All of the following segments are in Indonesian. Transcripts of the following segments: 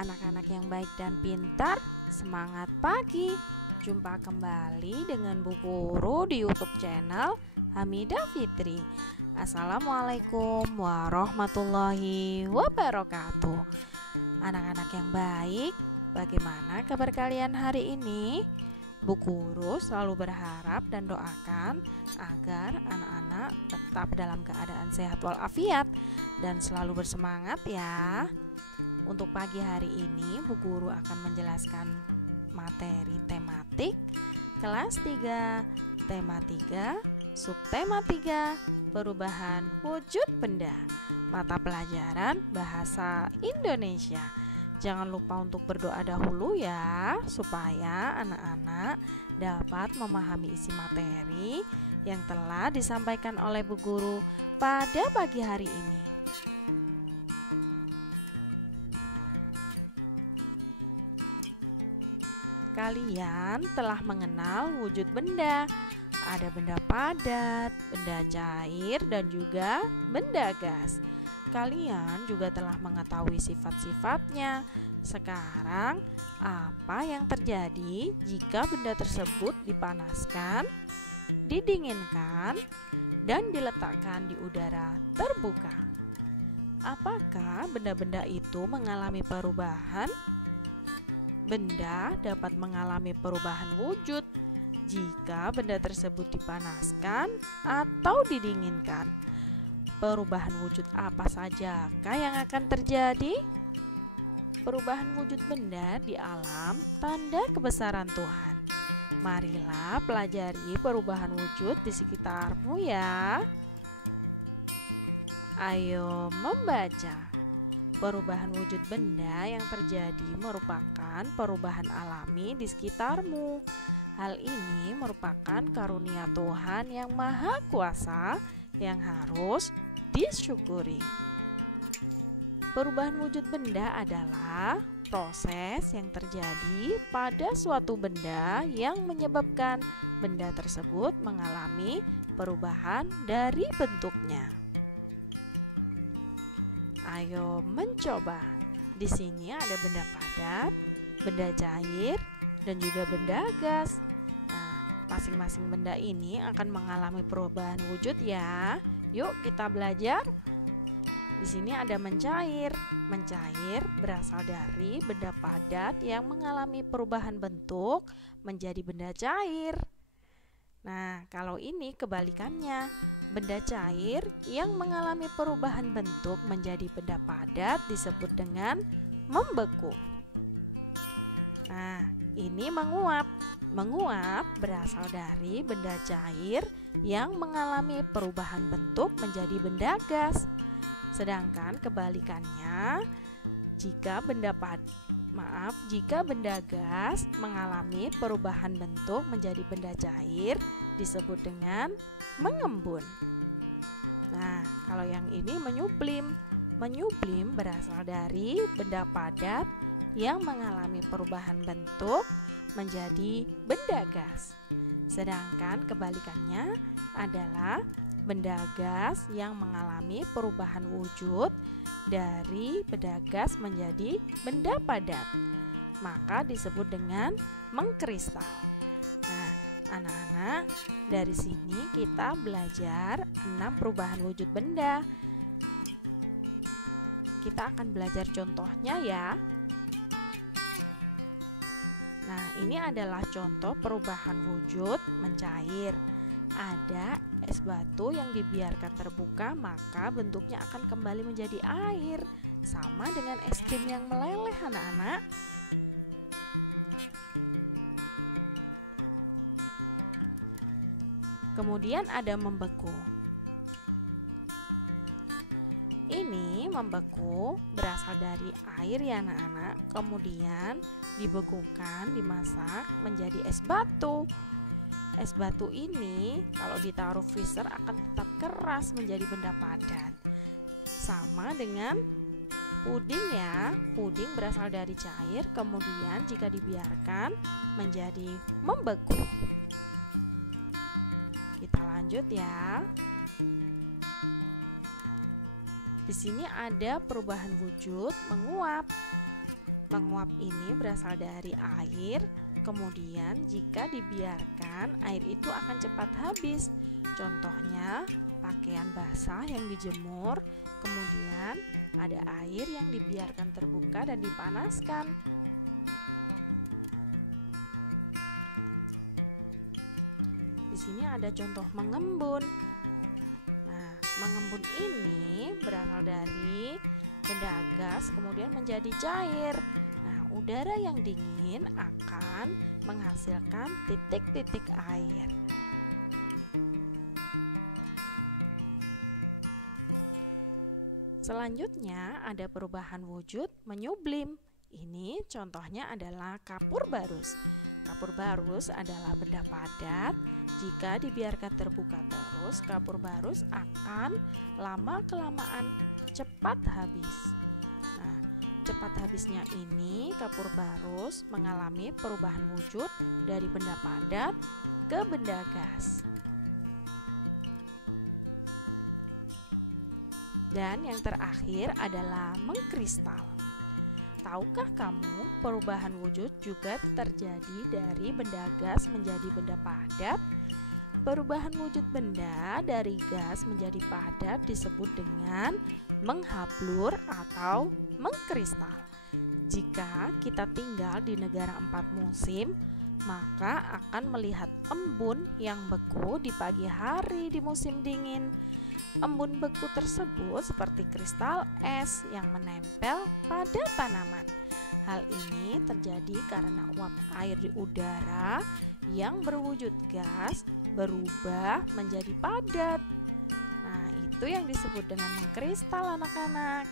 Anak-anak yang baik dan pintar, semangat pagi. Jumpa kembali dengan Bu Guru di YouTube channel Hamidah Fitri. Assalamualaikum warahmatullahi wabarakatuh. Anak-anak yang baik, bagaimana kabar kalian hari ini? Bu Guru selalu berharap dan doakan agar anak-anak tetap dalam keadaan sehat walafiat dan selalu bersemangat ya. Untuk pagi hari ini Bu Guru akan menjelaskan materi tematik kelas 3, tema 3, subtema 3, perubahan wujud benda, mata pelajaran bahasa Indonesia. Jangan lupa untuk berdoa dahulu ya, supaya anak-anak dapat memahami isi materi yang telah disampaikan oleh Bu Guru pada pagi hari ini. Kalian telah mengenal wujud benda. Ada benda padat, benda cair, dan juga benda gas. Kalian juga telah mengetahui sifat-sifatnya. Sekarang, apa yang terjadi jika benda tersebut dipanaskan, didinginkan, dan diletakkan di udara terbuka? Apakah benda-benda itu mengalami perubahan? Benda dapat mengalami perubahan wujud jika benda tersebut dipanaskan atau didinginkan. Perubahan wujud apa sajakah yang akan terjadi? Perubahan wujud benda di alam tanda kebesaran Tuhan. Marilah pelajari perubahan wujud di sekitarmu ya. Ayo membaca. Perubahan wujud benda yang terjadi merupakan perubahan alami di sekitarmu. Hal ini merupakan karunia Tuhan yang Maha Kuasa yang harus disyukuri. Perubahan wujud benda adalah proses yang terjadi pada suatu benda yang menyebabkan benda tersebut mengalami perubahan dari bentuknya. Ayo mencoba. Di sini ada benda padat, benda cair, dan juga benda gas. Nah, masing-masing benda ini akan mengalami perubahan wujud ya. Yuk kita belajar. Di sini ada mencair. Mencair berasal dari benda padat yang mengalami perubahan bentuk menjadi benda cair. Nah, kalau ini kebalikannya. Benda cair yang mengalami perubahan bentuk menjadi benda padat disebut dengan membeku. Nah, ini menguap. Menguap berasal dari benda cair yang mengalami perubahan bentuk menjadi benda gas. Sedangkan kebalikannya, jika benda gas mengalami perubahan bentuk menjadi benda cair disebut dengan mengembun. Nah, kalau yang ini menyublim. Menyublim berasal dari benda padat yang mengalami perubahan bentuk menjadi benda gas. Sedangkan kebalikannya adalah benda gas yang mengalami perubahan wujud dari benda gas menjadi benda padat, maka disebut dengan mengkristal. Nah, anak-anak, dari sini kita belajar 6 perubahan wujud benda. Kita akan belajar contohnya ya. Nah, ini adalah contoh perubahan wujud mencair. Ada es batu yang dibiarkan terbuka, maka bentuknya akan kembali menjadi air. Sama dengan es krim yang meleleh, anak-anak. Kemudian ada membeku. Ini membeku berasal dari air ya anak-anak. Kemudian dibekukan, dimasak menjadi es batu. Es batu ini kalau ditaruh freezer akan tetap keras menjadi benda padat. Sama dengan puding ya. Puding berasal dari cair, kemudian jika dibiarkan menjadi membeku. Kita lanjut ya. Di sini ada perubahan wujud menguap. Menguap ini berasal dari air, kemudian jika dibiarkan air itu akan cepat habis. Contohnya pakaian basah yang dijemur, kemudian ada air yang dibiarkan terbuka dan dipanaskan. Di sini ada contoh mengembun. Nah, mengembun ini berasal dari benda gas kemudian menjadi cair. Nah, udara yang dingin akan menghasilkan titik-titik air. Selanjutnya ada perubahan wujud menyublim. Ini contohnya adalah kapur barus. Kapur barus adalah benda padat. Jika dibiarkan terbuka terus, kapur barus akan lama-kelamaan cepat habis. Nah, cepat habisnya ini kapur barus mengalami perubahan wujud dari benda padat ke benda gas. Dan yang terakhir adalah mengkristal. Tahukah kamu perubahan wujud juga terjadi dari benda gas menjadi benda padat? Perubahan wujud benda dari gas menjadi padat disebut dengan menghablur atau mengkristal. Jika kita tinggal di negara 4 musim, maka akan melihat embun yang beku di pagi hari di musim dingin. Embun beku tersebut seperti kristal es yang menempel pada tanaman. Hal ini terjadi karena uap air di udara yang berwujud gas berubah menjadi padat. Nah, itu yang disebut dengan mengkristal, anak-anak.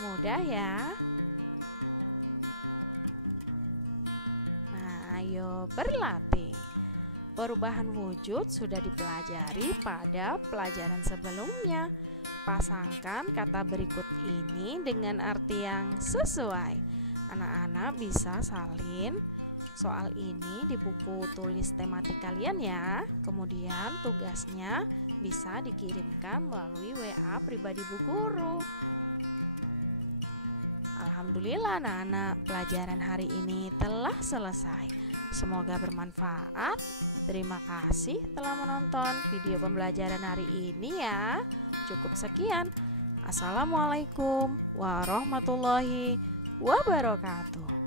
Mudah ya? Nah, ayo berlatih. Perubahan wujud sudah dipelajari pada pelajaran sebelumnya. Pasangkan kata berikut ini dengan arti yang sesuai. Anak-anak bisa salin soal ini di buku tulis tematik kalian ya. Kemudian tugasnya bisa dikirimkan melalui WA pribadi Bu Guru. Alhamdulillah anak-anak, pelajaran hari ini telah selesai. Semoga bermanfaat. Terima kasih telah menonton video pembelajaran hari ini ya. Cukup sekian. Assalamualaikum warahmatullahi wabarakatuh.